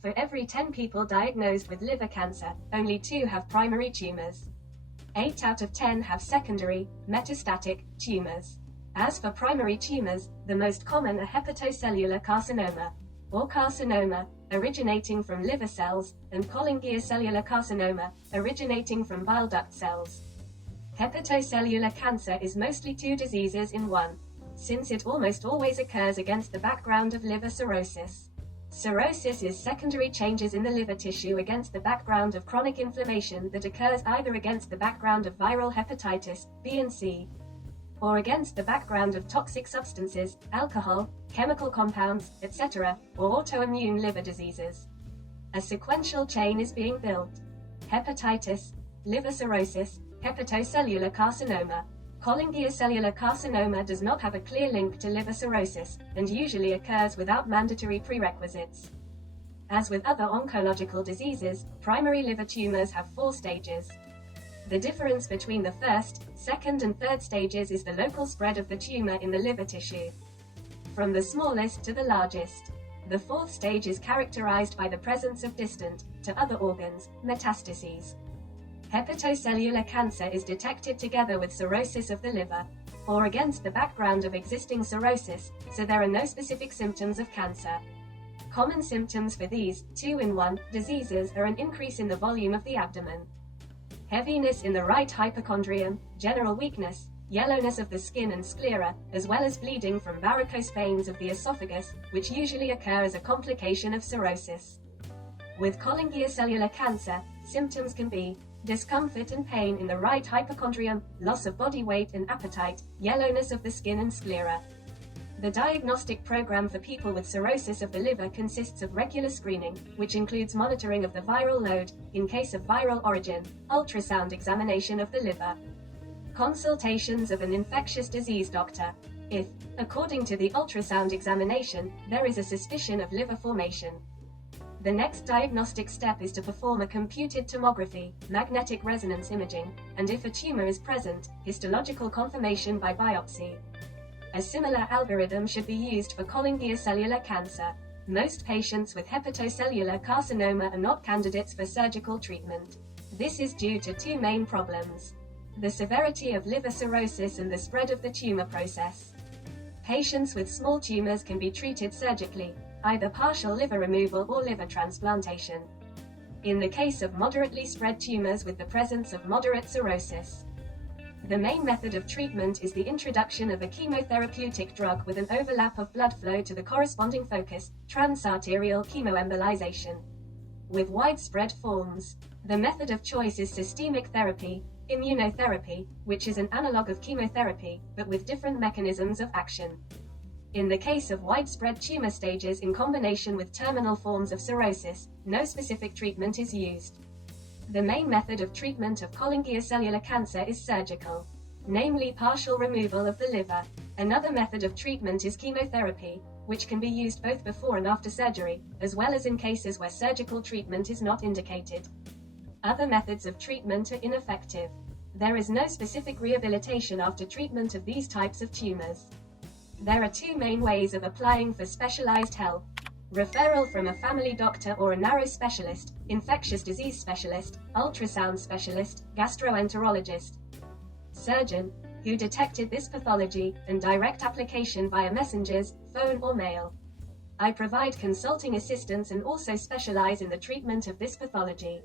For every 10 people diagnosed with liver cancer, only 2 have primary tumors. 8 out of 10 have secondary, metastatic, tumors. As for primary tumors, the most common are hepatocellular carcinoma, or carcinoma, originating from liver cells, and cholangiocellular carcinoma, originating from bile duct cells. Hepatocellular cancer is mostly 2 diseases in one, since it almost always occurs against the background of liver cirrhosis. Cirrhosis is secondary changes in the liver tissue against the background of chronic inflammation that occurs either against the background of viral hepatitis, B and C, or against the background of toxic substances, alcohol, chemical compounds, etc., or autoimmune liver diseases. A sequential chain is being built. Hepatitis, liver cirrhosis, hepatocellular carcinoma. Cholangiocellular carcinoma does not have a clear link to liver cirrhosis, and usually occurs without mandatory prerequisites. As with other oncological diseases, primary liver tumors have 4 stages. The difference between the first, second and third stages is the local spread of the tumor in the liver tissue, from the smallest to the largest. The 4th stage is characterized by the presence of distant, to other organs, metastases. Hepatocellular cancer is detected together with cirrhosis of the liver, or against the background of existing cirrhosis, so there are no specific symptoms of cancer. Common symptoms for these 2-in-1 diseases are an increase in the volume of the abdomen, heaviness in the right hypochondrium, general weakness, yellowness of the skin and sclera, as well as bleeding from varicose veins of the esophagus, which usually occur as a complication of cirrhosis. With cholangiocellular cancer, symptoms can be discomfort and pain in the right hypochondrium, loss of body weight and appetite, yellownness of the skin and sclera. The diagnostic program for people with cirrhosis of the liver consists of regular screening, which includes monitoring of the viral load, in case of viral origin, ultrasound examination of the liver, consultations of an infectious disease doctor, if, according to the ultrasound examination, there is a suspicion of liver formation. The next diagnostic step is to perform a computed tomography, magnetic resonance imaging, and if a tumor is present, histological confirmation by biopsy. A similar algorithm should be used for cholangiocellular cancer. Most patients with hepatocellular carcinoma are not candidates for surgical treatment. This is due to 2 main problems: the severity of liver cirrhosis and the spread of the tumor process. Patients with small tumors can be treated surgically, either partial liver removal or liver transplantation. In the case of moderately spread tumors with the presence of moderate cirrhosis, the main method of treatment is the introduction of a chemotherapeutic drug with an overlap of blood flow to the corresponding focus, transarterial chemoembolization. With widespread forms, the method of choice is systemic therapy, immunotherapy, which is an analog of chemotherapy, but with different mechanisms of action. In the case of widespread tumor stages in combination with terminal forms of cirrhosis, no specific treatment is used. The main method of treatment of cholangiocellular cancer is surgical, namely partial removal of the liver. Another method of treatment is chemotherapy, which can be used both before and after surgery, as well as in cases where surgical treatment is not indicated. Other methods of treatment are ineffective. There is no specific rehabilitation after treatment of these types of tumors. There are 2 main ways of applying for specialized help: referral from a family doctor or a narrow specialist, infectious disease specialist, ultrasound specialist, gastroenterologist, surgeon, who detected this pathology, and direct application via messengers, phone or mail. I provide consulting assistance and also specialize in the treatment of this pathology.